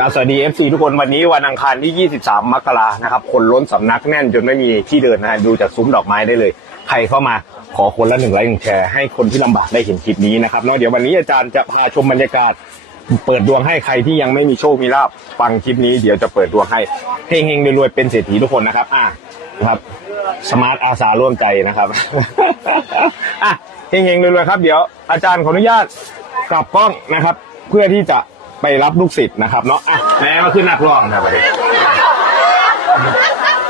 ครับสวัสดี FC ทุกคนวันนี้วันอังคารที่ 23 มกรานะครับคนล้นสำนักแน่นจนไม่มีที่เดินนะฮะดูจากซุ้มดอกไม้ได้เลย ใครเข้ามาขอคนละหนึ่งไลค์หนึ่งแชร์ให้คนที่ลำบากได้เห็นคลิปนี้นะครับเนาะเดี๋ยววันนี้อาจารย์จะพาชมบรรยากาศ เปิดดวงให้ใครที่ยังไม่มีโชคมีลาบฟังคลิปนี้เดี๋ยวจะเปิดดวงให้เฮงๆรวยๆเป็นเศรษฐีทุกคนนะครับอะนะครับสมาร์ทอาสาร่วมใจนะครับ อะเฮงๆรวยๆครับ เดี๋ยวอาจารย์ขออนุญาตกลับกล้องนะครับ เพื่อที่จะ ไปรับลูกศิษย์นะครับเนาะอะแม่มาขึ้นนักร้องนะประเดี๋ยว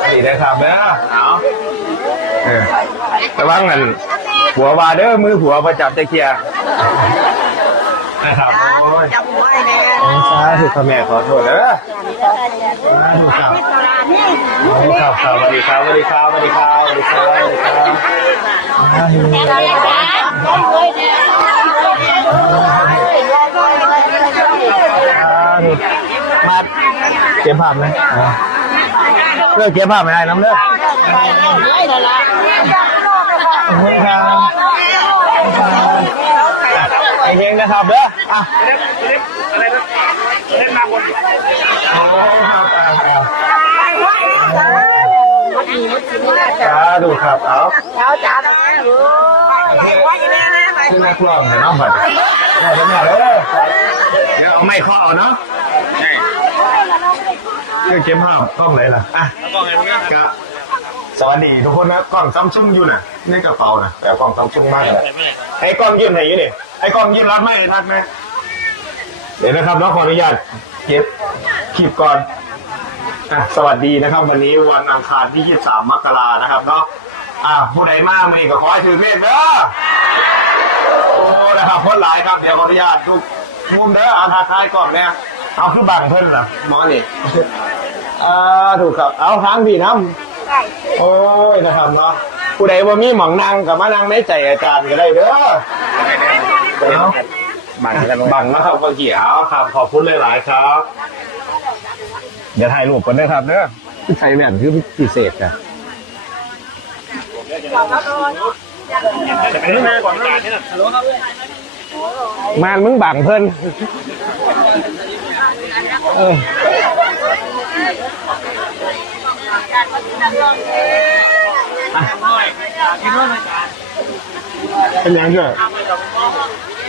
นี่นะครับเนาะเอาเออแต่ว่างันหัววาเด้อมือหัวประจับตะเคียร์นะครับโอ้ยจับหัวไอ้แม่โอ้สาธุค่ะแม่ขอโทษเด้อสาธุครับโอ้ครับครับสวัสดีครับสวัสดีครับสวัสดีครับสวัสดีครับสวัสดีครับสาธุสาธุ มาเก็บภาพไหมอ่าเลิกเก็บภาพไม่ได้น้ำเลิกขอบคุณครับไอเฮงนะครับเด้ออะเล่นมาบนขอบคุณครับอ่าอ่าสาธุครับเอาเช้าจ้าแม่รู้ว่าอย่างนี้นะไปขึ้นนักร้องเห็นน้องบัดแม่เป็นแม่เลยเดี๋ยวเอาไม้ข้อเอาเนาะ เพื่อเก็บภาพกล้องเลยล่ะอะแล้วก็ไงพวกนี้ก็สวัสดีทุกคนนะกล้องซัมซุงอยู่น่ะในกระเป๋าน่ะแต่กล้องซัมซุงมากเลยไอ้กล้องยืนไหนอยู่นี่ไอ้กล้องยืนรัดไหมรัดไหมเดี๋ยวนะครับน้องขออนุญาตเก็บคลิปก่อนอะสวัสดีนะครับ วันนี้วันอังคารที่ 23 มกรานะครับเนาะอะผู้ใดมากมีก็ขอให้ถือเลขเด้อโอ้นะครับคนหลายครับเดี๋ยวขออนุญาตทุกมุมเด้ออาทาคายกล้องเนี่ย เอาคือบังเพิ่นล่ะหมอนี่อ่าถูกครับ เอาทางพี่น้ำโอ้ยนะครับเนาะผู้ใดว่ามีหมองนั่งกับมานั่งในใจอาจารย์ก็ได้เด้อเนาะบังกันบังนะครับเมื่อกี้เอาครับขอบคุณหลายๆครับเดี๋ยวถ่ายรูปกันด้วยครับเด้อใส่แว่นคือพิเศษอะแต่ไม่ได้ก่อนการนี่นะฮัลโหลครับมานมึงบังเพิ่น เออเป็นยังเด้อ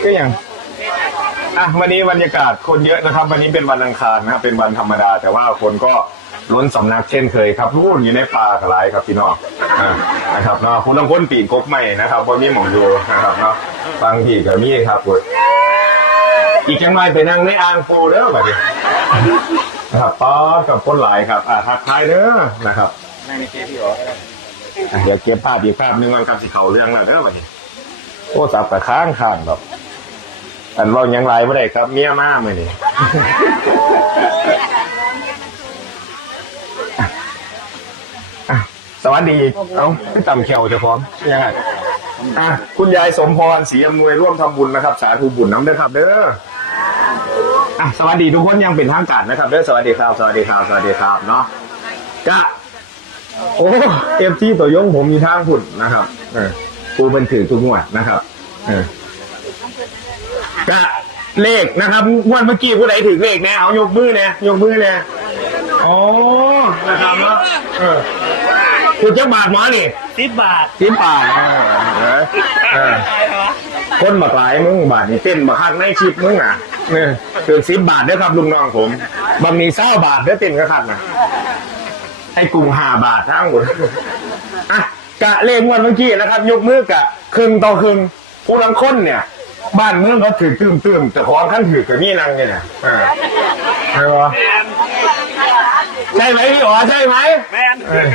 ก็ยังอะวันนี้บรรยากาศคนเยอะนะครับ วันนี้เป็นวันอังคารนะเป็นวันธรรมดา แต่ว่าคนก็ล้นสำนักเช่นเคยครับรุ่นอยู่ในป่ากระไรครับพี่น้องนะครับเนาะคนต้องคนปีนกบใหม่นะครับว่ามีหมองอยู่นะครับเนาะบางทีก็มีครับกด อีกจังไม่ไปนั่งในอ่างปูเด้อบัดนี้นะครับป๊อดกับคนหลายครับ อ่าทักทายเด้อนะครับนั่งในเกมพี่หรออ่าเดี๋ยวเก็บภาพอีกภาพหนึ่งวันกับสิเขาเรื่องแล้วเด้อบัดนี้โอ้สับแต่ค้างข้างแบบอันเรายังไรไม่ได้ครับ เมียมาเลยนี่ อะ สวัสดี เอ้าพี่ต่ำเขียวเจะพร้าขอมยังไงอะคุณยายสมพรศรีอำนวยร่วมทำบุญนะครับ สาธุบุญน้ำเด้อครับ เด้ออะสวัสดีทุกคนยังเป็นทางการนะครับ เด้อสวัสดีครับสวัสดีครับสวัสดีครับเนาะจะโอ้เอฟซีตัวยงผมมีทางผุดนะครับ เออปูเป็นถือทุกงวดนะครับ เออก็เลขนะครับวันเมื่อกี้ผู้ใดถือเลขแน่เอายกมือแน่ยกมือแน่อ๋อนะครับเนาะเออ คือเจ้าบาทหมอนี่สิบบาทสิบบาทเออเออคนบักหลายมึงบาทนี่เต้นบักฮักในคลิปมึงอะเนี่ยคือสิบบาทเด้อครับลุงน้องผมบะหมี่เศร้าบาทเด้อเต้นกระขัดนะให้กลุ่มห้าบาททั้งหมดอะกะเลขงวันเมื่อกี้นะครับ ยกมือกะครึ่งต่อครึ่งผู้ลังคนเนี่ย บ้านเมืองเขาถือตื้มตื้มๆแต่ของขั้นถือกับนี่นางเนี่ยนะอ่าใช่ปะ ใช่ไหมพี่อ๋อใช่ไหมแมนเออ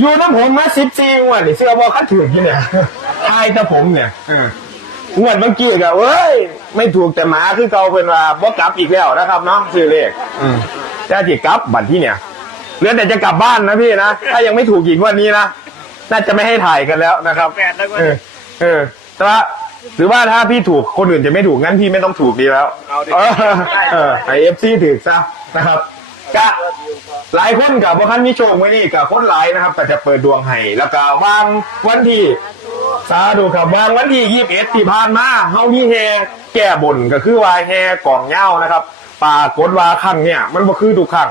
อยู่น้ำผมมาสิบสี่งวดนี่เสื้อบอขั้นถือที่เนี่ยทายแต่ผมเนี่ยเอองวดเมื่อกี้ก็เว้ย ไม่ถูกแต่หมาคือเก่าเป็นว่าบ่กลับอีกแล้วนะครับเนาะซื้อเลขอืมจะจิกลับบัตรที่เนี่ยเหลือแต่จะกลับบ้านนะพี่นะถ้ายังไม่ถูกอีกงวันนี้นะน่าจะไม่ให้ถ่ายกันแล้วนะครับแปดแล้วก็เออเออแต่ว่าหรือว่าถ้าพี่ถูกคนอื่นจะไม่ถูกงั้นพี่ไม่ต้องถูกดีแล้ว เอาดิเออเออไอเอฟซีถือซะนะครับ กะหลายคนกับว่าคันมีโชคไว้นี่กับคนหลายนะครับก็จะเปิดดวงให้แล้วก็วางวันที่สาธุครับวางวันที่ยี่สิบเอ็ดที่ผ่านมาเฮามีแฮแก้บนก็คือว่าแฮกล่องเหยานะครับปรากฏว่าครั้งเนี่ยมันก็คือทุกครั้ง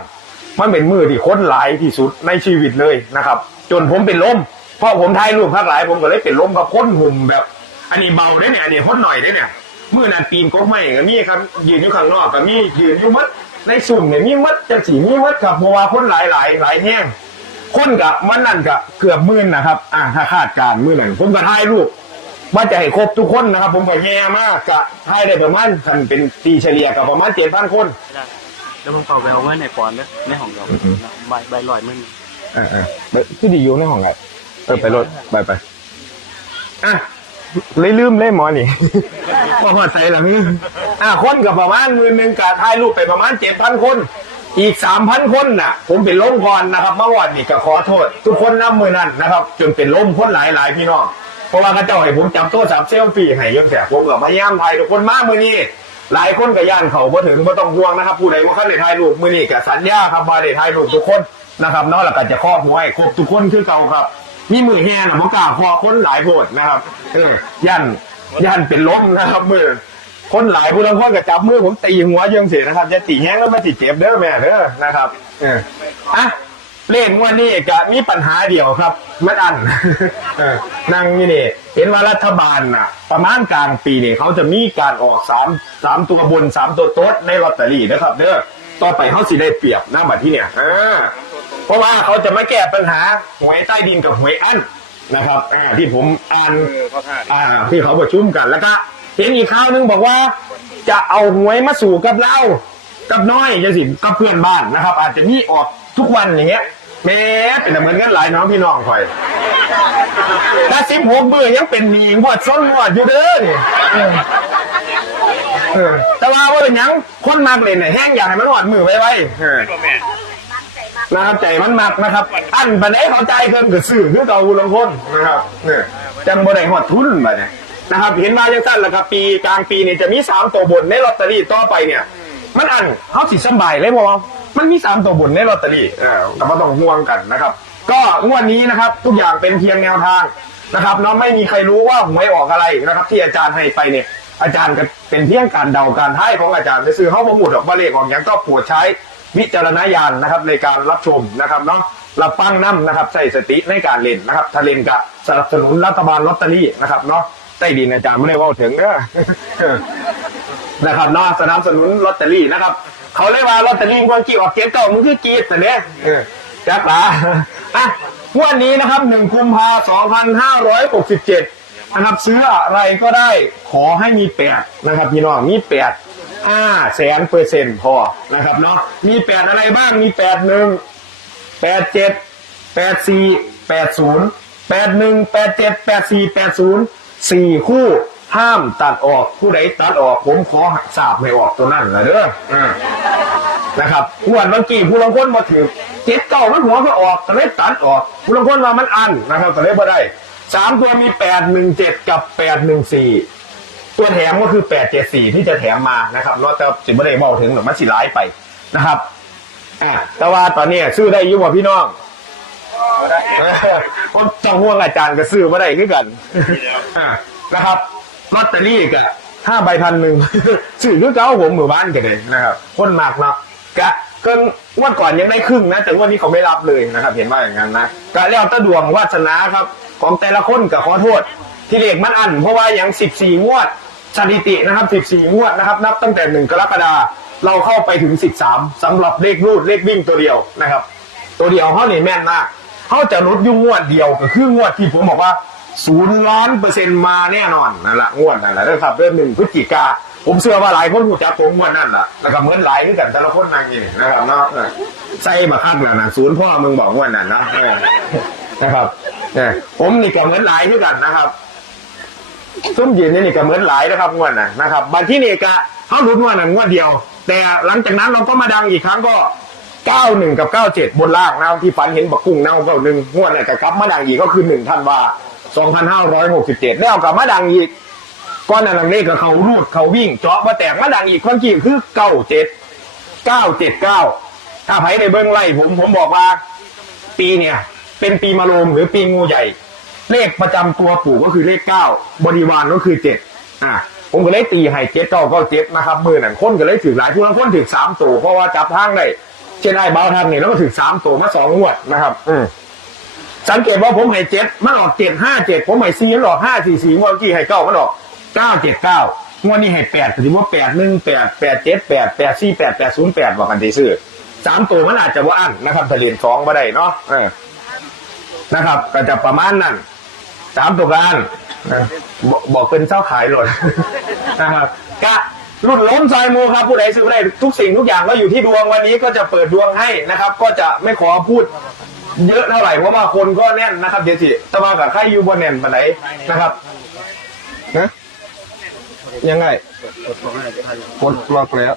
มันเป็นมือที่ค้นหลายที่สุดในชีวิตเลยนะครับ จนผมเป็นลมเพราะผมถ่ายรูปภาคหลายผมก็เลยเป็นลมกับค้นหุ่มแบบ อันนี้เบาได้เนี่ยอันนี้ค้นหน่อยได้เนี่ยมือนั้นปีนก็ไม่ก็มีครับยืนอยู่ข้างนอกก็มียืนอยู่มัด ในสุ่มเนี่ยมีมัดจังสีมีมัดกับเพราะว่าค้นหลายหลายหลายแห้งคนกับมันนั่นก็เกือบหมื่นนะครับ อ่าถ้าคาดการณ์มือนั้นผมก็ถ่ายรูปว่าจะให้ครบทุกคนนะครับ ผมก็แย่มากกะให้ได้ประมาณคันเป็นตีเฉลี่ยกับประมาณเจ็ดพันคนแล้วมึงเป่าไปเอาไว้ในปอนด์นะในห้องเราใบใบลอยมึงเออเออไปที่ดีอยู่ในห้องไงเออไปรถไปไปอะ เลยลืมเลยหมอนี่มาหอดใส่หลังอะคนกับประมาณมือหนึ่งกะถ่ายรูปไปประมาณเจ็ดพันคน อีกสามพันคนน่ะ ผมเป็นล้มก่อนนะครับเมื่อวานนี่ก็ขอโทษ ทุกคนนับมือนั่นนะครับ จนเป็นล้มคนหลายหลายๆพี่น้องเพราะว่าเขาเจ้าให้ผมจำโทษสามเซลฟี่ให้เยอะแสบผมกับพยายามถ่ายทุกคนมากมือนี้หลายคนกับย่านเขาพอถึงไม่ต้องห่วงนะครับ ผู้ใดว่าเขาได้ถ่ายรูปมือนี้กับสัญญาครับว่าได้ถ่ายรูปทุกคนนะครับนาะแล้วก็จะข้อบหัวให้ครบทุกคนคือเก่าครับ มีมือแห่นะผมกล้าคอคนหลายโพดนะครับเออย่านย่านเป็นล้มนะครับมือคนหลายผู้ลางคนก็จับมือผมตีหัวยังเสียนะครับจะตีแห้งแล้วมาติเจ็บเด้อแม่เด้อนะครับ เอออะเล่นวันนี้ก็มีปัญหาเดียวครับม่อันเออนั่งนี่นี่เห็นว่ารัฐบาลน่ะ ประมาณกลางปีนี่เขาจะมีการออกสามสามตัวบนสามตัวโต๊ดในลอตเตอรี่นะครับ เด้อต่อไปเขาสิได้เปรียบหน้าบัตรที่เนี่ยเออ เพราะว่าเขาจะไม่แก้ปัญหาหวยใต้ดินกับหวยอันนะครับอ่าที่ผมอ่านเขาท่าอ่าที่เขาประชุมกันแล้วก็เห็นอีกข่าวหนึงบอกว่า จะเอาหวยมาสู่กับเรา กับน้อยจะสิกับเพื่อนบ้านนะครับ อาจจะมีออกทุกวันอย่างเงี้ยแม้เป็นเหมือนกันหลายน้องพี่น้องคอยถ้าสิบหกเบื่อยังเป็นหนีหวดซ้นหวดอยู่เด้อนี่เออเออแต่ว่าว่าเป็นหยังคนมากเลยเนี่ยแห้งอยากให้มันหวดมือไว้ไว้เออตัวแม่น นะครับใจมันมักนะครับ อันปันไดเข้าใจเกินกับสื่อคือเก่าลงคนนะครับเนี่ยจังบ่ได้หอดทุนมาเนี่ยนะครับเห็นมาจังสั้นแหละครับ ปีกลางปีเนี่ยจะมีสามตัวบนในลอตเตอรี่ต่อไปเนี่ย มันอันเขาสิสบายเลยเพราะว่ามันมีสามตัวบนในลอตเตอรี่เออแต่ไม่ต้องห่วงกันนะครับ ก็งวดนี้นะครับ ทุกอย่างเป็นเพียงแนวทางนะครับเนาะไม่มีใครรู้ว่าหวยออกอะไรนะครับ ที่อาจารย์ให้ไปเนี่ยอาจารย์ก็เป็นเพียงการเดาการให้ของอาจารย์ไปซื้อเขาประมุดออกมาเลขออกอย่างก็ปรดใช้ วิจารณญาณนะครับในการรับชมนะครับเนาะเรับฟังน้ำนะครับใส่สติในการเล่นนะครับถ้าเล่นก็สนับสนุนรัฐบาลลอตเตอรี่นะครับเนาะใต้ดินอาจารย์ไม่ได้ว่าถึงเด้อนะครับเนาะสนับสนุนลอตเตอรี่นะครับ เขาเรียกว่าลอตเตอรี่ควรกี่ออกเก็ตเก่ามึงคือกีดแต่เนี้ยจักหลาอะวันนี้นะครับหนึ่งกุมภาสองพันห้าร้อยหกสิบเจ็ดนะครับซื้ออะไรก็ได้ขอให้มีแปดนะครับพี่น้องมีแปด ห้าแสนเปอร์เซ็นต์พอนะครับเนาะมีแปดอะไรบ้างมีแปดหนึ่งแปดเจ็ดแปดสี่แปดศูนย์แปดหนึ่งแปดเจ็ดแปดสี่แปดศูนย์สี่คู่ห้ามตัดออกผู้ใดตัดออกผมขอสาบไม่ออกตัวนั้นนะเด้ออนะครับงวดเมื่อกี้ผู้ลางคนมาถือเจ็ดเก้ามันหัวก็ออกแต่เลยตัดออกผู้ลางคนว่ามันอันนะครับแต่เลยบ่ได้สามตัวมีแปดหนึ่งเจ็ดกับแปดหนึ่งสี่ ตัวแถมก็คือแปดเจ็ดสี่ที่จะแถมมานะครับเนาะสิบ่ได้บอกถึงหรอมันสิร้ายไปนะครับอ่าแต่ว่าตอนนี้ซื้อได้อยุ่บ่พี่น้องผมต้องห่วงอาจารย์ก็ซื้อมาได้คือกันอ่านะครับลอตเตอรี่ก็ห้าใบพันหนึ่งซื้อคือเก้าผมหมู่บ้านกันเลยนะครับคนมากเนาะกะกินงวันก่อนยังได้ครึ่งนะ แต่วันนี้เขาไม่รับเลยนะครับ เห็นว่าอย่างนั้นนะกะแล้วตะดวงวาสนาครับ ของแต่ละคนก็ขอโทษ ที่เลขมันอัน เพราะว่าอย่างสิบสี่งวด สถิตินะครับสิบสี่งวดนะครับ นับตั้งแต่หนึ่งกรกฎาเราเข้าไปถึงสิบสามสำหรับเลขรูดเลขวิ่งตัวเดียวนะครับ ตัวเดียวเขาเนี่ยแม่นมากเขาจะลดยุ่งงวดเดียวก็คืองวดที่ผมบอกว่าศูนย์ล้านเปอร์เซ็นต์มาแน่นอนนั่นแหละงวดนั่นแหละนะครับเดือนหนึ่งพฤศจิกา ผมเชื่อว่าหลายคนหูจักผมงวดนั่นแหละแล้วก็เหมือนหลายด้วยกันแต่ละคนนางนี่นะครับเนาะใส่มาข้างหลังนะศูนย์พ่อมึงบอกงวดนั่นนะนะครับเนี่ยผมนี่ก็เหมือนหลายด้วยกันนะครับ ซุ้มยืนนี่นี่ก็เหมือนหลายนะครับงวดน่ะนะครับบันที่นี่ก็เขาลุ้นงวดนั้นงวดเดียว แต่หลังจากนั้นเราก็มาดังอีกครั้งก็91กับ97บนล่างนะที่ฝันเห็นบักกุ้งเน่าเก้าหนึ่งงวดเนี่ยแต่กลับมาดังอีกก็คือ1ธันวา2567แล้วกลับมาดังอีกก้อนนั้นเลขกับเขารูดเขาวิ่งเจาะมาแตกมาดังอีกความจริงคือ97 979ถ้าไผในเบื้องไล่ผมผมบอกว่า ปีเนี่ย เป็นปีมะโรงหรือปีงูใหญ่ เลขประจำตัวปู่ก็คือเลขเก้าบริวารก็คือเจ็ดอะผมก็เลยตีให้เจ็ดเก้าเก้าเจ็ดนะครับมือหนั่นคนก็เลยถือหลายผู้นั้นคนถือสามตัวเพราะว่าจับทางได้เช่นไอ้เบาทางนี่แล้วก็ถือสามตัวมาสองงวดนะครับ อืมสังเกตว่าผมให้เจ็ดมันออกเจ็ดห้าเจ็ดผมให้สี่มันออกห้าสี่สี่งวดเมื่อกี้ให้เก้ามันออกเก้าเจ็ดเก้างวดนี้ให้แปดถือว่าแปดหนึ่งแปดแปดเจ็ดแปดแปดสี่แปดแปดศูนย์แปดบอกกันทีซื้อสามตัวมันอาจจะว่าอันนะครับถ้าเรียนสองมาได้เนาะนะครับก็จะประมาณนั้น สามตัวการนะบอกบอกเป็นเจ้าขายหลด นะครับกะรุ่นล้มซอยมูครับผู้ใดซื้อได้ทุกสิ่งทุกอย่างก็อยู่ที่ดวงวันนี้ก็จะเปิดดวงให้นะครับ ก็จะไม่ขอพูด เยอะเท่าไหร่เพราะว่าคนก็แน่นนะครับเดี๋ยวสิตะวันกับใครอยู่บนแน่นปานไหนนะครับนะยังไงกดล็อกแล้ว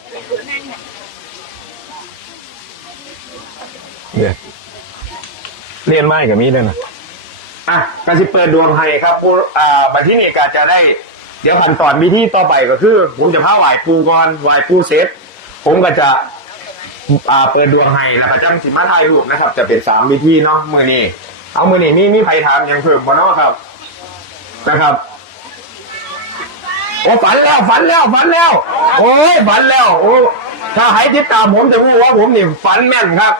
เนี่ยเรียนไม่กับมีด้วยนะ อะการสิเปิดดวงให้ครับผู้อ่าบัดที่นี่ก็จะได้ เดี๋ยวขั้นตอนวิธีต่อไปก็คือ ผมจะพาไหว้ปูก่อนไหว้ปูเสร็จผมก็จะอ่าเปิดดวงให้แล้วก็จังสิมาถ่ายรูปนะครับ จะเป็นสามวิธีเนาะมือนี้เอามือนี้มีมีใครถามอย่างเพิ่มบ่เนาะครับ นะครับโอ้ฝันแล้วฝันแล้วฝันแล้ว โอ้ยฝันแล้วโอ้ถ้าใครติดตามผมจะรู้ว่าผมนี่ฝันแม่นครับ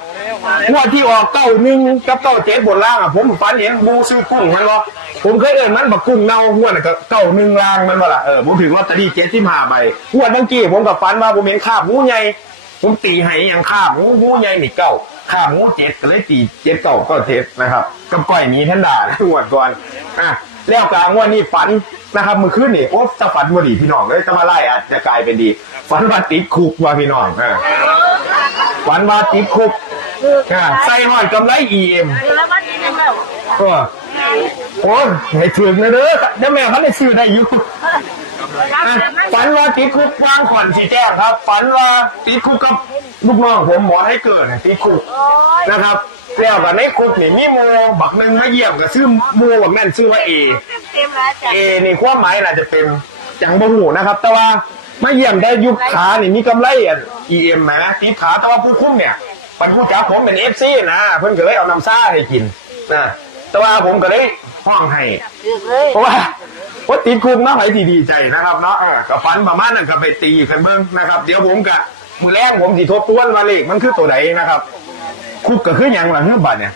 งวดที่ออกเก้าหนึ่งกับเก้าเจ็ดบนล่างอะผมฝันเห็นบูซื้อกุ้งมันวะผมเคยเอ่นมันบักกุ้งเน่างวดน่ะก็เก้าหนึ่งล่างมันวะล่ะเออผมถึงลอตเตอรี่เจ็ดที่มาใบงวดเมื่อกี้ผมกับฝันว่าผมเห็นข้าบงูใหญ่ผมตีให้อย่างข้าบงูงูใหญ่หนี่งเก้าข้าบงูเจ็ดก็เลยตีเจ็ดเก้าก็เจ็ดนะครับกับก้อยมีแพนด้างวดก่อนอะแล้วกลางวดนี้ฝันนะครับเมื่อคืนนี่โอ้ถ้าฝันบ่ดีพี่น้องเลยจะมาไล่อาจจะกลายเป็นดีฝันว่าติดคุกว่าพี่น้องอะฝันว่าติดคุก อ่าใส่หอดกำไร EM แล้วมันยังแล้วก็โอ้ยไม่ถึงนะเด้อเดี๋ยวแม่เขาได้ซื้อได้อยู่อะฝันว่าติดคุกวางขวัญสีแจ้งครับ ฝันว่าติดคุกกับลูกน้องผมหมอให้เกิดน่ะติดคุกนะครับแล้วก็ในคุกนี่มีหมูบักหนึงมาเยี่ยมก็ซื้อหมูบักแม่นซื้อว่าเอ เต็มแล้วจ้ะเอนี่ความหมายน่าจะเป็นจังบ่หูนะครับ แต่ว่ามาเยี่ยมได้ยุบขานี่มีกำไรอะ EM นะติดขาแต่ว่าผู้คุ้มเนี่ย มันผู้จับผมเป็น FC นะเพิ่นก็เลยเอาน้ำซ่าให้กินนะแต่ว่าผมก็เลยห้องให้ถึงเลยเพราะว่าว่าติดคุกเนาะให้ดีๆใจนะครับเนาะเออกับฟันประมาณนั้นก็ไปตีกันเบิ่งนะครับ เดี๋ยวผมกับมือแรกผมสิทบทวนว่าเลขมันคือตัวไหนนะครับ คุกก็คือหยังล่ะเฮือบัดเนี่ย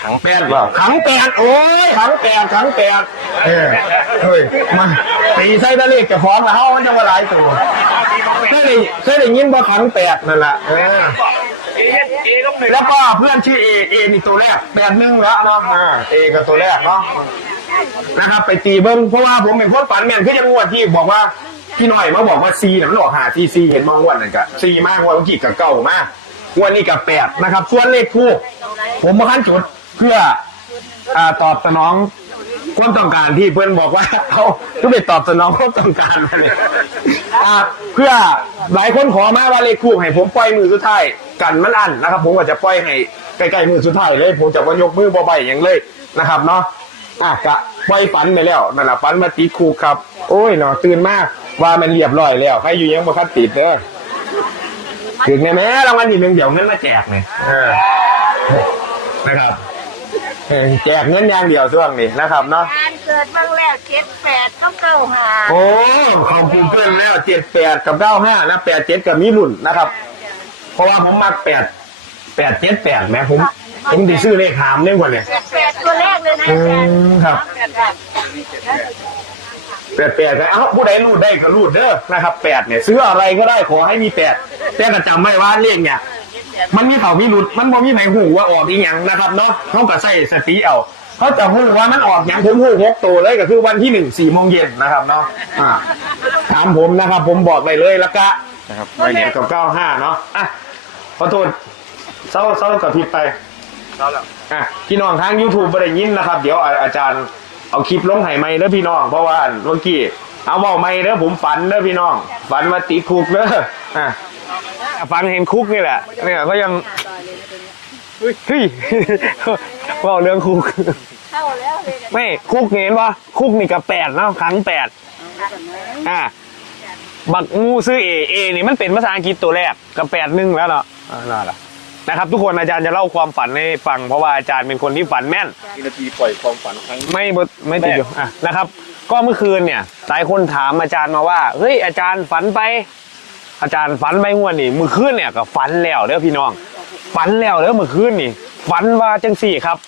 ขังแปดเปล่าขังแปดโอ้ยขังแปดขังแปดเออเฮ้ยมาตีใส่ตะเลขจะฟ้องแล้วมันจะว่าหลายตัวเคยได้เคยได้ยินว่าขังแปดนั่นแหละเออแล้วก็เพื่อนชื่อเอเอนี่ตัวแรกแปดหนึ่งแล้วเนาะอ่าเอกับตัวแรกเนาะนะครับไปตีเบิ้งเพราะว่าผมเป็นคนฝันแม่นคือยังงวดที่บอกว่าพี่หน่อยมาบอกว่าซีเนี่ยมันออกหาซีซีเห็นมองวันนั่นกะซีมากงวันเมื่อกี้กับเก่ามาก งวันนี้กับแปดนะครับ ส่วนเลขคู่ ผมมาขั้นจุดเพื่ออ่าตอบสนองความต้องการที่เพื่อนบอกว่าเขาก็ไปตอบสนองความต้องการมาเลยอ่าเพื่อหลายคนขอมาว่าเลขคู่ให้ผมปล่อยมือสุดท้ายกันมันอันนะครับ ผมก็จะปล่อยให้ใกล้ๆมือสุดท้ายเลย ผมจะว่ายกมือบ่ใบอย่างเลยนะครับเนาะอะกะปล่อยฝันไปแล้วนั่นแหละฝันมาติดคู่ครับ โอ้ยเนาะตื่นมากว่ามันเรียบร้อยแล้วใครอยู่ยังบ่คัดติดเด้อ ถึงแน่ๆรางวัลที่หนึ่งเดี๋ยวเงินมาแจกเนี่ยเออนะครับเออแจกเงินอย่างเดียวช่วงนี้นะครับเนาะ การเกิดบ้างแล้วเจ็ดแปดต้องเก้าหาโอ้ขอบคุณเพื่อนแล้วเจ็ดแปดกับเก้าห้าและแปดเจ็ดกับมีรุ่นนะครับ เพราะว่าผมมักแปดแปดเจ็ดแปดแหม้ผม ผมติซื้อเลขหามเนี่ยกว่าเนี่ยแปดแปดตัวแรกเลยนะอืมครับ แปดแปด แปดแปดก็เอ้าผู้ใดรูดได้ก็รูดเด้อนะครับแปดเนี่ยซื้ออะไรก็ได้ขอให้มีแปดแต่ก็จำไว้ว่าเลขเนี่ยมันมีเขามีหลุดมันบ่มีไหนหูว่าออกอีหยังนะครับเนาะเขาก็ใส่สติเอาเขาจะหูว่ามันออกอย่างผมหูหกตัวเลยก็คือวันที่หนึ่งสี่โมงเย็นนะครับเนาะอ่าถามผมนะครับ ผมบอกเลยเลยแล้วก็นะครับไปเนี่ยกับเก้าห้าเนาะอะขอโทษเศร้าเศร้ากับผิดไปเอาแล้วอะพี่น้องทาง YouTube บ่ได้ยินนะครับ เดี๋ยวอาอาจารย์ เอาคลิปลงให้ไหมเด้อพี่น้อง เพราะว่าเมื่อกี้เอาเบาไม่เด้อผมฝันเด้อพี่น้อง ฝันมาติดคุกเด้ออะฝันเห็นคุกนี่แหละเนี่ยก็ยังเฮ้ยเฮ้ยเว่าเรื่องคุกเข้าแล้วเลยไม่คุกเห็นว่าคุกนี่กับแปดเนาะครั้งแปดอะบักงูซื้อเอเอนี่มันเป็นภาษาอังกฤษตัวแรกกับแปดหนึ่งแล้วเนาะอ่านั่นแหละ นะครับทุกคนอาจารย์จะเล่าความฝันให้ฟังเพราะว่าอาจารย์เป็นคนที่ฝันแม่น วินาทีปล่อยความฝันครั้ง ไม่บดไม่ติดอยู่อะนะครับ ก็เมื่อคืนเนี่ยหลายคนถามอาจารย์มาว่าเฮ้ยอาจารย์ฝันไป อาจารย์ฝันไปงวดนี่เมื่อคืนเนี่ยก็ฝันแล้วเด้อพี่น้อง ฝันแล้วเด้อเมื่อคืนนี่ฝันว่าจังสี่ครับ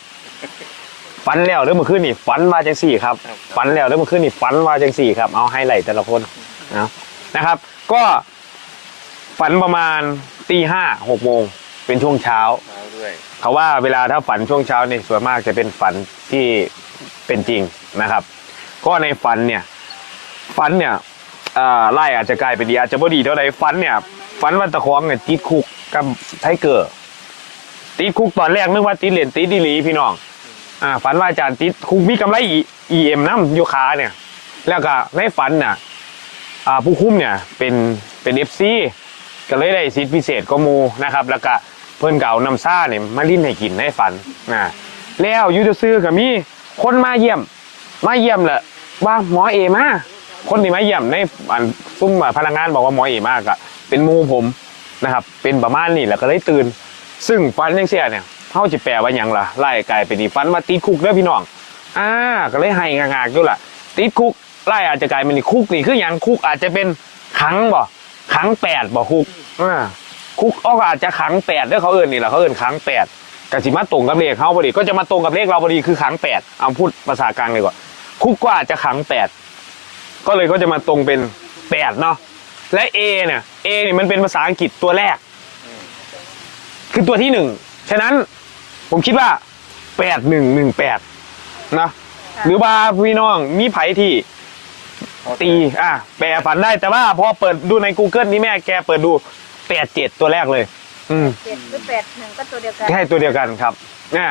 ฝันแล้วเด้อเมื่อคืนนี่ฝันว่าจังสี่ครับฝันแล้วเด้อเมื่อคืนนี่ฝันว่าจังสี่ครับเอาไฮไลท์แต่ละคนนะนะครับ ก็ฝันประมาณตีห้าหกโมง เป็นช่วงเช้าเอาด้วยเขาว่าเวลาถ้าฝันช่วงเช้าเนี่ยส่วนมากจะเป็นฝันที่เป็นจริงนะครับ ก็ในฝันเนี่ยฝันเนี่ยเอ่อไล่อาจจะกลายเป็นดีอาจจะบ่ดีเท่าใดฝันเนี่ยฝันว่าตะคองเนี่ยติดคุกกับไทเกอร์ติดคุกตอนแรกนึกว่าติดเหรียญติดดีหลีพี่น้องอ่าฝันว่าอาจารย์ติดคุกมีกำไรเอ็มน้ำอยูขาเนี่ย แล้วก็ในฝันน่ะอ่าผู้คุ้มเนี่ยเป็นเป็นเอฟซีก็เลยได้สิทธิพิเศษก็หมูนะครับ แล้วก็ เพิ่นเก่านำซ่าเนี่ยมาลิ้นให้กินให้ฝันนะแล้วอยูจะซื้อกับมีคนมาเยี่ยม มาเยี่ยมแหละว่าหมอเอมาคนที่มาเยี่ยมในอันซุ้มพนักงานบอกว่าหมอเอมากอะเป็นมูผมนะครับ เป็นประมาณนี้แหละก็เลยตื่น ซึ่งฟันยังเสียเนี่ยเขาจะแปลว่ายังล่ะไล่ไกลไปดีฟันมาติดคุกเด้อพี่น้องอ่าก็เลยให้งากๆด้วยล่ะติดคุกไล่อาจจะกลายเป็นคุกนี่คืออย่างคุกอาจจะเป็นขังบ่ขังแปดบ่คุกอ่า คุกอ้อก็อาจจะขังแปดเด้อเขาเอิ้นนี่แหละเขาเอิ้นขังแปดกสิมาตรงกับเลขเขาพอดีก็จะมาตรงกับเลขเราพอดีคือขังแปดเอาพูดภาษากลางเลยก่อนคุกก็อาจจะขังแปดก็เลยก็จะมาตรงเป็นแปดเนาะและ A เนี่ย A เนี่ยมันเป็นภาษาอังกฤษตัวแรก คือตัวที่หนึ่งฉะนั้นผมคิดว่าแปดหนึ่งหนึ่งแปดนะหรือว่าพี่น้องมีไผที่ตีอะแปลฝันได้แต่ว่าพอเปิดดูใน Google นี่แม่แกเปิดดู แปดเจ็ดตัวแรกเลย อืมเจ็ดหรือแปดหนึ่งก็ตัวเดียวกันแค่ตัวเดียวกันครับเนี่ย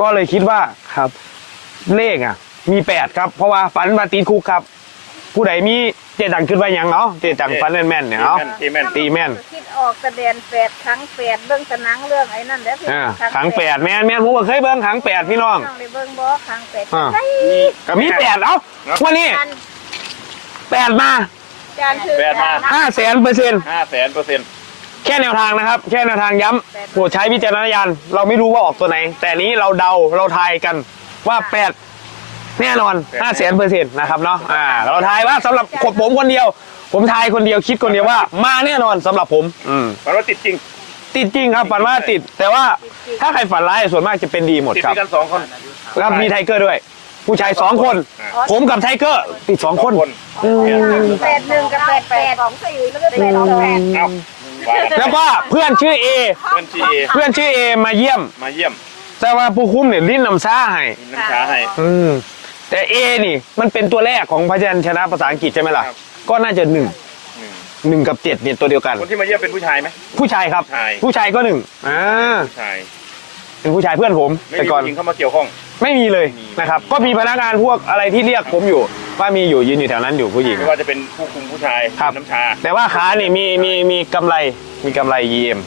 ก็เลยคิดว่าครับ เลขอะ มีแปดครับ เพราะว่าฝันมาตีคุกครับ ผู้ใดมีเจดังขึ้นว่าหยังเนาะเจดังฝันแม่นๆเนี่ยเนาะ ตีแม่น ตีแม่น คิดออกแสดงแปดครั้งแปดเบื้องตะนังเรื่องไอ้นั่นแล้วพี่อ่าขังแปดแม่นแม่นผมก็เคยเบิ้งขังแปดพี่น้อง น้องเลยเบื้องบ่ครั้งแปดอ่า ใช่ก็มีแปดเอ้าวันนี้จานแปดมาจานคือแปดมา ห้าแสนเปอร์เซ็นต์ห้าแสนเปอร์เซ็นต์ แค่แนวทางนะครับ แค่แนวทางย้ำโปรดใช้วิจารณญาณเราไม่รู้ว่าออกตัวไหน แต่นี้เราเดาเราทายกันว่าแปดแน่นอนห้าแสนเปอร์เซ็นต์นะครับเนาะอ่าเราทายว่าสำหรับคนผมคนเดียว ผมทายคนเดียวคิดคนเดียวว่า มาแน่นอนสำหรับผมอืมมันว่าติดจริง ติดจริงครับฝันว่าติด แต่ว่าถ้าใครฝันร้ายส่วนมากจะเป็นดีหมดติดครับด้วยกันสองคน แล้วมีไทเกอร์ด้วย ผู้ชายสองคนผมกับไทเกอร์ติดสองคนอืมแปดหนึ่งกับแปดแปดสองสี่แล้วก็แปดสองแปดเอา ว่ากันแล้วก็เพื่อนชื่อเอ เพื่อนจีเอเพื่อนชื่อเอมาเยี่ยม มาเยี่ยมแต่ว่าผู้คุ้มเนี่ยลิ้นนำซ่าให้มีน้ำชาให้ อืมแต่เอนี่มันเป็นตัวแรกของพยัญชนะภาษาอังกฤษใช่ไหมล่ะ ครับ ก็น่าจะหนึ่งหนึ่งหนึ่งกับเจ็ดเนี่ยตัวเดียวกัน คนที่มาเยี่ยมเป็นผู้ชายไหม ผู้ชายครับชาย ผู้ชายก็หนึ่งอ่า ผู้ชาย เป็นผู้ชายเพื่อนผมไม่แต่มีก่อนผู้หญิงเข้ามาเกี่ยวข้อง ไม่มีเลยไม่มี นะครับ ก็มีพนักงานพวกอะไรที่เรียกผมอยู่ ว่ามีอยู่ยืนอยู่แถวนั้นอยู่ผู้หญิง ไม่ว่าจะเป็นผู้คุมผู้ชายครับ น้ำชาแต่ว่าขานี่มีมีมีกำไรมีกำไรยีเอ็มห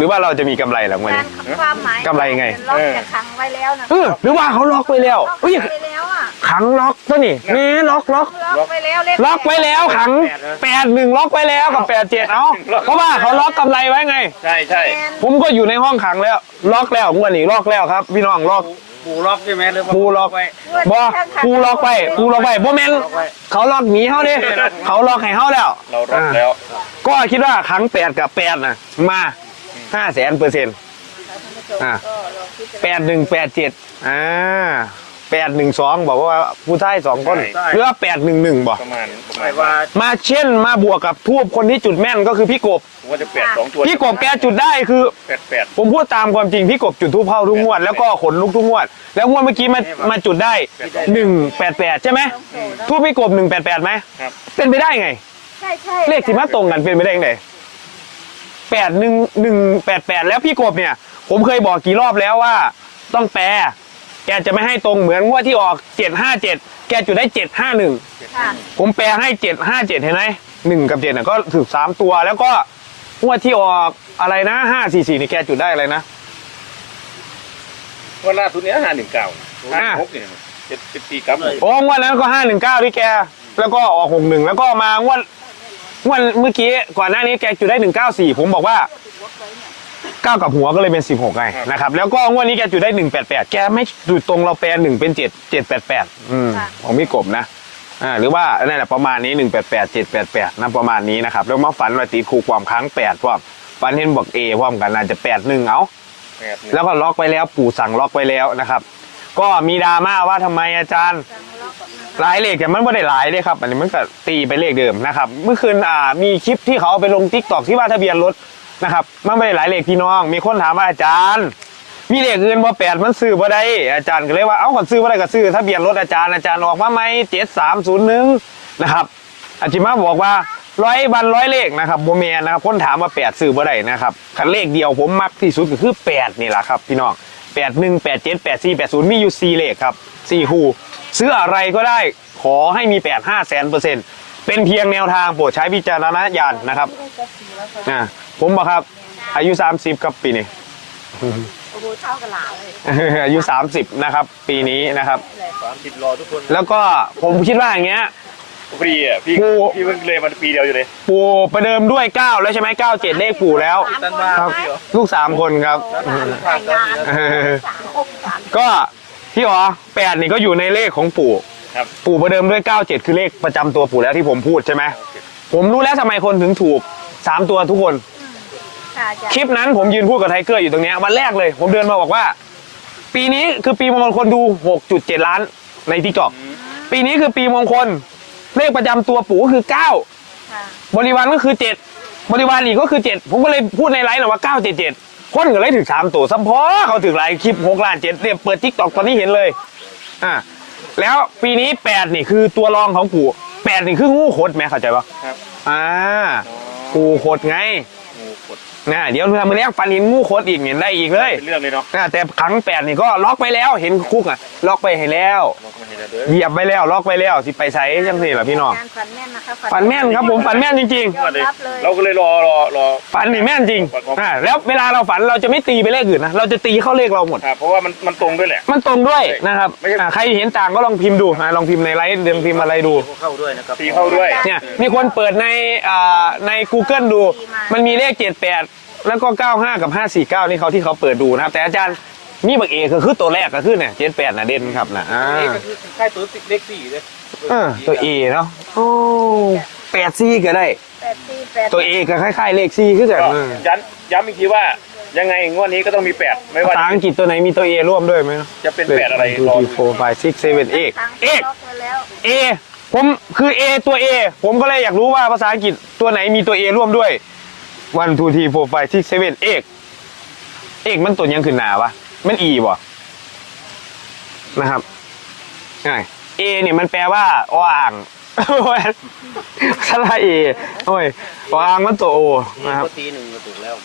รือว่าเราจะมีกำไรเหรือวันกานี้ รความหมายกำไรไง ล็อกจะขังไว้แล้วนะเออหรือว่าเขาล็อกไว้แล้วล็อกเฮ้ยไว้แล้วอะขังล็อกตัวนี่นี่ล็อกล็อก ล็อกไว้แล้วเลขล็อกไว้แล้วขังแปดหนึ่งล็อกไว้แล้วกับแปดเจ็ดเอาเพราะว่าเขาล็อกกำไรไว้ไง ใช่ใช่แมนผมก็อยู่ในห้องขังแล้ว ล็อกแล้วงวดนี้ล็อกแล้วครับ พี่น้องล็อกปูล็อกใช่ไหมหรือว่าปูล็อกไว้บอปูล็อกไปปูล็อกไปบ่แม่นเขาล็อกหนีเขาดิเขาล็อกให้เขาแล้ว เราล็อกแล้ว ก็คิดว่าขังแปดกับแปดนะมา ห้าแสนเปอร์เซ็นต์อะก็ลองพิจารณาแปดหนึ่งแปดเจ็ดอ่าแปดหนึ่งสองบอกว่าผู้ชายสองคนหรือว่าแปดหนึ่งหนึ่งบอกประมาณประหมามาณยว่ามาเช่นมาบวกกับทูบคนที่จุดแม่นก็คือพี่กบ ผมว่าจะแปดสองตัวพี่กบแกจุดได้คือ แปดแปดผมพูดตามความจริงพี่กบจุดทูบเผาทุกงวดแล้วก็ขนลุกทุกงวด แล้วงวดเมื่อกี้มามาจุดได้หนึ่งแปดแปดใช่ไหมทูบพี่กบหนึ่งแปดแปดไหมครับเป็นไปได้ไง ใช่ใช่เลขที่มาตรงกันเป็นไปได้ยังไง แปดหนึ่งหนึ่งแปดแปดแล้วพี่กบเนี่ย ผมเคยบอกกี่รอบแล้วว่า ต้องแปลแกจะไม่ให้ตรงเหมือนงวดที่ออกเจ็ดห้าเจ็ดแกจุดได้เจ็ดห้าหนึ่งค่ะผมแปลให้เจ็ดห้าเจ็ดเห็นไหมหนึ่งกับเจ็ดน่ะก็ถึงสามตัวแล้วก็งวดที่ออกอะไรนะห้าสี่สี่นี่แกจุดได้อะไรนะ วันล่าสุดเนี้ยห้าหนึ่งเก้าห้าอ่าหกเนี่ยเจ็ดสิบสี่ครับโอ้งวดนั้นก็ห้าหนึ่งเก้าที่แก แล้วก็ออกหกหนึ่งแล้วก็มางวดง วดเมื่อกี้ก่อนหน้านี้แกจุดได้หนึ่งเก้าสี่ผมบอกว่าเก้ากับหัวก็เลยเป็นสิบหกไงนะครับ แล้วก็งวดนี้แกจุดได้หนึ่งแปดแปดแกไม่จุดตรงเราแปลหนึ่งเป็นเจ็ดเจ็ดแปดแปดอืมของพี่กบนะอ่าหรือว่านั่นแหละประมาณนี้หนึ่งแปดแปดเจ็ดแปดแปดนะประมาณนี้นะครับ แล้วมาฝันว่าติดคูความค้างแปดพร้อมฝันเห็นบอกเอพร้อมกันอาจจะแปดหนึ่งเอาแล้วก็ล็อกไปแล้วปู่สั่งล็อกไปแล้วนะครับ ก็มีดราม่าว่าทำไมอาจารย์ หลายเลขแต่มันไม่ได้หลายเลยครับ อันนี้มันก็ตีไปเลขเดิมนะครับ เมื่อคืนอ่ามีคลิปที่เขาเอาไปลงทิกตอกที่ว่าทะเบียนรถนะครับ มันไม่ได้หลายเลขพี่น้อง มีคนถามว่าอาจารย์ มีเลขอื่นบ่แปดมันซื้อบ่ได้อาจารย์ก็เลยว่าเอ้าก่อนซื้อบ่ได้ก็ซื้อทะเบียนรถอาจารย์อาจารย์ออกมาไหมเจ็ดสามศูนย์หนึ่งนะครับอาจิมาบอกว่าร้อยบันร้อยเลขนะครับโมเมนนะครับคนถามว่าแปดซื้อบ่ได้นะครับคันเลขเดียวผมมักที่สุดก็คือแปดนี่แหละครับพี่น้อง แปดหนึ่งแปดเจ็ดแปดสี่แปดศูนย์มีอยู่สี่เลขครับสี่คู่ ซื้ออะไรก็ได้ขอให้มีแปดห้าแสนเปอร์เซ็นต์เป็นเพียงแนวทางโปรดใช้วิจารณญาณนะครับอ่าผมบอกครับ อายุ 30ครับปีนี้โอ้โหเท่ากับหลาเลยอายุ 30 นะครับ ปีนี้นะครับสามสิบรอทุกคน แล้วก็ผมคิดว่าอย่างเงี้ย ฟรีอะพี่กูพี่เพิ่งเลยมันปีเดียวอยู่เลย ปู่ประเดิมด้วย 9 แล้วใช่ไหม9 7เลขปู่แล้ว ตันบ้าครับพี่เหรอลูก 3 คนครับผ่านกันดีแล้วสามคมสามก็พี่อ๋อแปดนี่ก็อยู่ในเลขของปู่ครับ ปู่ประเดิมด้วย 9 7 คือเลขประจำตัวปู่แล้วที่ผมพูดใช่ไหมผมรู้แล้วทำไมคนถึงถูก 3 ตัวทุกคน ค่ะอาจารคย์ลิปนั้นผมยืนพูดกับไทเกอร์อยู่ตรงเนี้ยวันแรกเลย ผมเดินมาบอกว่า ปีนี้คือปีมงคลคนดู 6.7 ล้านในทิกตอกปีนี้คือปีมงคล เลขประจำตัวปู่ก็คือ9ค่ะบริวารก็คือ7บริวารอีกก็คือ7ผมก็เลยพูดในไลฟ์นะว่า977คนก็เลยถึง3ตัวซัมพอเขาถึงไลฟ์คลิป6ล้าน7เนี่ยเปิดทิกตอกตอนนี้เห็นเลยอ่าแล้วปีนี้8นี่คือตัวรองของปู่8นี่คืองูขดไหมเข้าใจปะครับอ่าปู่ขดไงโอ้กด นะเดี๋ยวเมื่อมือแรกฟันหินงูโคตรอีกเห็นได้อีกเลยเป็นเรื่องเลยเนาะนะแต่ครั้งแปดนี่ก็ล็อกไปแล้วเห็นคุกอะล็อกไปให้แล้วเราก็ไม่เห็นแล้วเด้อเหยียบไปแล้วล็อกไปแล้วสิไปใส่จังสิล่ะพี่น้องการฟันแม่นนะคะฟันแม่นครับผมฟันแม่นจริง ยอมรับเลย เราก็เลยรอรอรอๆฟันนี่แม่นจริงอ่าแล้วเวลาเราฝันเราจะไม่ตีไปเลขอื่นนะเราจะตีเข้าเลขเราหมด ครับเพราะว่ามันมันตรงด้วยแหละ มันตรงด้วยนะครับไม่ใช่ อ่าใครเห็นต่างก็ลองพิมพ์ดูนะลองพิมพ์ในไลฟ์เดินพิมพ์อะไรดู เข้าด้วยนะครับ ตีเข้าด้วย เนี่ยมีคนเปิดในอ่าใน Google ดู มันมีเลข 78 แล้วก็ 95 กับ 549 นี่เขาที่เขาเปิดดูนะครับ แต่อาจารย์นี่บักเอคือคือตัวแรกก็คือเนี่ย78นะเด่นครับนะอ่านี่ก็คือค่ายตัวเลขสี่เลยเออตัวเอเนาะโอ้แปดซี่ก็ได้ แปดสี่แปดตัวเอก็คล้ายๆเลขซี่คือกันก็เออย้ำย้ำอีกทีว่ายังไงงวดนี้ก็ต้องมีแปดไม่ว่า ภาษาอังกฤษตัวไหนมีตัวเอร่วมด้วยไหมจะเป็นแปดอะไรทูรอทีโฟร์ไฟซิกเซเว่นเอกทั้งเอกล็อกไว้แล้วเอผมคือ A ตัว A ผมก็เลยอยากรู้ว่าภาษาอังกฤษตัวไหนมีตัว A ร่วมด้วย one two three four five six seven เอกเอกมันตัวยังขึ้นหนาวะมัน E บ่นะครับง่าย A เนี่ยมันแปลว่าออ่างสระเอโอ้ยออ่างมันตัวโอนะครับตีหนึ่งก็ถูกแล้ว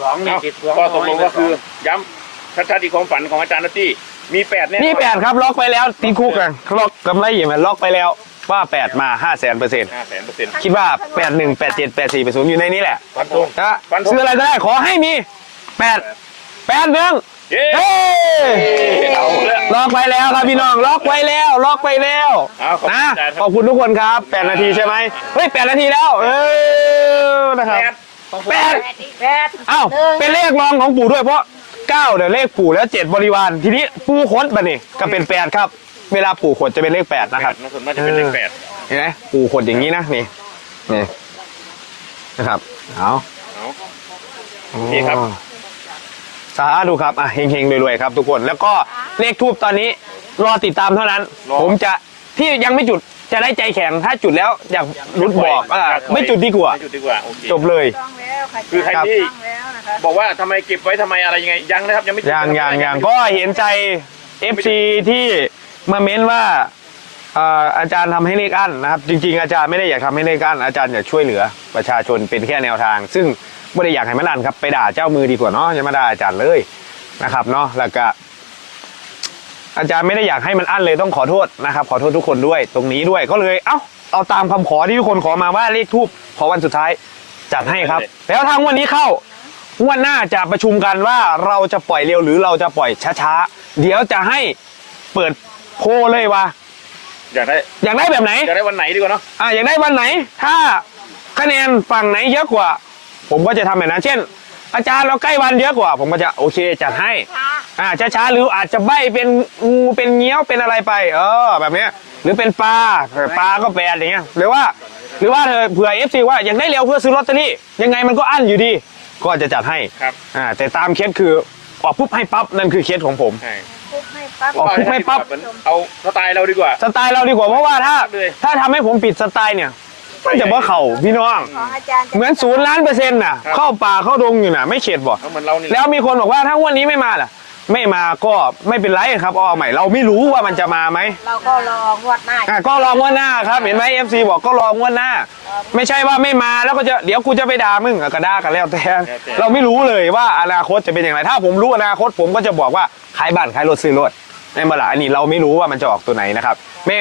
สองนี่ติดก็ตกลงก็คือย้ำชัดๆที่ความฝันของอาจารย์นัตตี้มีแปดแน่นอนนี่แปดครับ ล็อกไปแล้วตีคุกกันล็อกกำไรอยู่มันล็อกไปแล้ว ว่าแปดมาห้าแสนเปอร์เซ็นต์ห้าแสนเปอร์เซ็นต์คิดว่าแปดหนึ่งแปดเจ็ดแปดสี่แปดศูนย์อยู่ในนี้แหละฟันธงนะฟันธง ซื้ออะไรก็ได้ขอให้มีแปดแปดหนึ่งเย้เฮ้ยเอาละ ล็อกไว้แล้วครับพี่น้องล็อกไว้แล้ว ล็อกไปแล้วเอาขอบคุณนะอาจารย์ครับ ขอบคุณทุกคนครับแปดนาทีใช่ไหมเฮ้ยแปดนาทีแล้ว เออนะครับแปดแปด แปดเอ้าเป็นเลขรองของปู่ด้วยเพราะเก้าเนี่ยเลขปู่แล้วเจ็ดบริวารทีนี้ปู่คดมานี่ก็เป็นแปดครับ เวลาปู่ขดจะเป็นเลขแปดนะครับนะส่วนมากจะเป็นเลขแปดเห็นไหมปู่ขดอย่างนี้นะนี่นี่นะครับเอาเอาโอเคครับ สาธุครับอะเฮงๆรวยๆครับ ทุกคนแล้วก็เลขทูบตอนนี้รอติดตามเท่านั้น รอผมจะที่ยังไม่จุดจะได้ใจแข็งถ้าจุดแล้วอยากรุดบอกอะไม่จุดดีกว่า ไม่จุดดีกว่าโอเค จบเลย ต้องแล้วค่ะคือใครรับที่ ต้องแล้วนะคะบอกว่าทำไมเก็บไว้ทำไมอะไรยังไงยังนะครับยังไม่อย่างอย่างอย่างก็เห็นใจ FC ที่ มาเม้นว่าเอ่ออาจารย์ทำให้เลขอั้นนะครับ จริง ๆ อาจารย์ไม่ได้อยากทำให้เลขอั้นอาจารย์อยากช่วยเหลือประชาชนเป็นแค่แนวทาง ซึ่งไม่ได้อยากให้มันอั้นครับไปด่าเจ้ามือดีกว่าเนาะจะมาด่าอาจารย์เลยนะครับเนาะแล้วก็ อาจารย์ไม่ได้อยากให้มันอั้นเลยต้องขอโทษนะครับ ขอโทษทุกคนด้วยตรงนี้ด้วยก็เลยเอ้าเอาตามคำขอที่ทุกคนขอมาว่าเลขทูบขอวันสุดท้ายจัดให้ครับ แล้วทางวันนี้เข้า งวันหน้าจะประชุมกันว่าเราจะปล่อยเร็วหรือเราจะปล่อยช้าๆ เดี๋ยวจะให้เปิด โพลเลยว่าอยากได้อยากได้แบบไหน อยากได้วันไหนดีกว่าเนาะอ่าอยากได้วันไหน ถ้าคะแนนฝั่งไหนเยอะกว่า ผมก็จะทำแบบนั้น เช่น อาจารย์เราใกล้วันเยอะกว่า ผมก็จะโอเคจัดให้ช้าอ่าช้าๆหรืออาจจะใบเป็นงูเป็นเงี้ยวเป็นอะไรไป เออ แบบเนี้ย หรือเป็นปลาเออปลาก็แปดอย่างเงี้ยหรือว่า หรือว่าเธอเผื่อเอฟซีว่าอยากได้เร็วเพื่อซื้อลอตเตอรี่ยังไงมันก็อั้นอยู่ดี ก็จะจัดให้ครับอ่าแต่ตามเคสคือออกปุ๊บให้ปั๊บนั่นคือเคสของผม ใช่ปุ๊บให้ปั๊บออกปุ๊บไม่ปั๊บเอาสไตล์เราดีกว่า สไตล์เราดีกว่าเพราะว่าถ้า เลย ถ้าทำให้ผมปิดสไตล์เนี่ยมันจะว่าเข่าพี่น้อง ของอาจารย์เหมือนศูนย์ล้านเปอร์เซ็นต์น่ะ ครับ เข้าป่าเข้าดงอยู่น่ะ ไม่เข็ดบ่ เอาเหมือนเรานี่แล้วมีคนบอกว่าถ้างวันนี้ไม่มาล่ะ ไม่มาก็ไม่เป็นไรครับเอาใหม่ เราไม่รู้ว่ามันจะมาไหมเราก็รองวดหน้าอะก็รองว่าหน้าครับเห็นไหมเอฟซีบอกก็รองว่าหน้า ไม่ใช่ว่าไม่มาแล้วก็จะเดี๋ยวกูจะไปด่ามึงอะก็ด่ากันแล้วแต่เราไม่รู้เลยว่าอนาคตจะเป็นอย่างไร ถ้าผมรู้อนาคตผมก็จะบอกว่าขายบ้านขายรถซื้อรถในเมื่อไหร่อันนี้เราไม่รู้ว่ามันจะออกตัวไหนนะครับไม่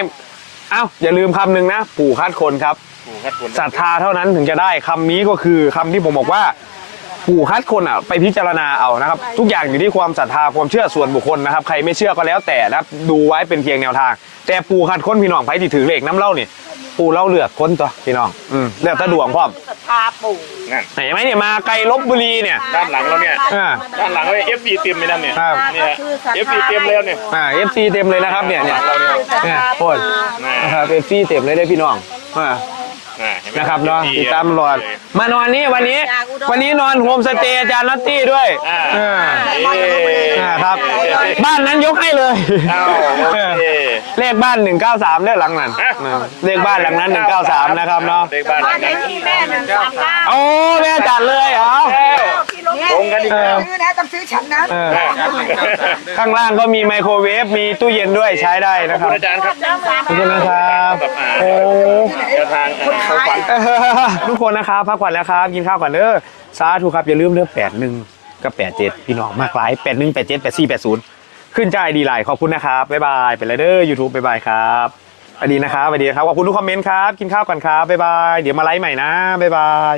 เอ้าอย่าลืมคำหนึ่งนะ ปู่คัดคนครับถูกครับคุณศรัทธาเท่านั้นถึงจะได้คำนี้ก็คือคำที่ผมบอกว่า ปู่คัดคนอะไปพิจารณาเอานะครับ ทุกอย่างอยู่ที่ความศรัทธาความเชื่อส่วนบุคคลนะครับ ใครไม่เชื่อก็แล้วแต่นะครับดูไว้เป็นเพียงแนวทาง แต่ปู่คัดคนพี่น้องไปที่ถือเลขน้ำเล่านี่ปู่เล่าเลือกคนตัวพี่น้องอืมเลือกตะดวงพร้อมศรัทธาปู่นั่นเห็นไหมเนี่ยมาไกลลบบุรีเนี่ย ด้านหลังเราเนี่ย อ่า ด้านหลังเราเอฟบีเต็มเลยนั่นเนี่ย ครับ เนี่ยเอฟบีเต็มเลยเนี่ย อ่าเอฟซีเต็มเลยนะครับเนี่ยเนี่ยเราเนี่ยเนี่ยโคตรน่านะครับเอฟซีเต็มเลยได้อพี่น้องอ่า น่าเห็นไหมนะครับเนาะติดตามตลอดมานอนนี่วันนี้ วันนี้นอนโฮมสเตย์อาจารย์นัตตี้ด้วยอ่าอ่าเอ๊ะอ่าครับ บ้านนั้นยกให้เลย เอ้าโอเค เลขบ้าน 193เลขหลังนั้นฮะอ่าเลขบ้านหลังนั้น 193 นะครับเนาะเลขบ้านหลังนั้น ที่แม่หนึ่งสามเก้า โอ้แม่จัดเลยเอา ตรงกันอีกแล้ว ซื้อนะต้องซื้อฉันนะเออ ข้างล่างก็มีไมโครเวฟ มีตู้เย็นด้วยใช้ได้ขอบนะคคุรับ ณอาจารย์ครับขอบคุณนะครับแบบอ่าโอ้ แนวทางอ่าของขวัญเออทุกคนนะครับพักผ่อนแล้วครับ กินข้าวก่อนเด้อสาธุครับ อย่าลืมเด้อ81กับ87พี่น้องมากหลาย81 87 84 80ขึ้นใจดีไลน์ขอบคุณนะครับ บ๊ายบาย เป็นไรเด้อยูทูบบ๊ายบายครับสวัสดีนะครับสวัสดีครับ ขอบคุณทุกคอมเมนต์ครับ กินข้าวก่อนครับ บ๊ายบาย เดี๋ยวมาไลฟ์ใหม่นะ บ๊ายบาย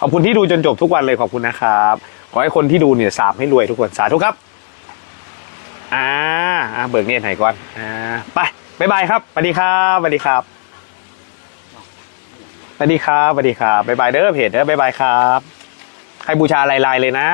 ขอบคุณที่ดูจนจบทุกวันเลยขอบคุณนะครับขอให้คนที่ดูเนี่ยสาบให้รวยทุกคนสาธุครับอ่าอ่าเบิกเนี่ยไหนก่อนอ่าไปบายบายครับสวัสดีครับสวัสดีครับสวัสดีครับสวัสดีครับบายบายเด้อเพจเด้อบายบายครับ ใครบูชาลายๆเลยนะ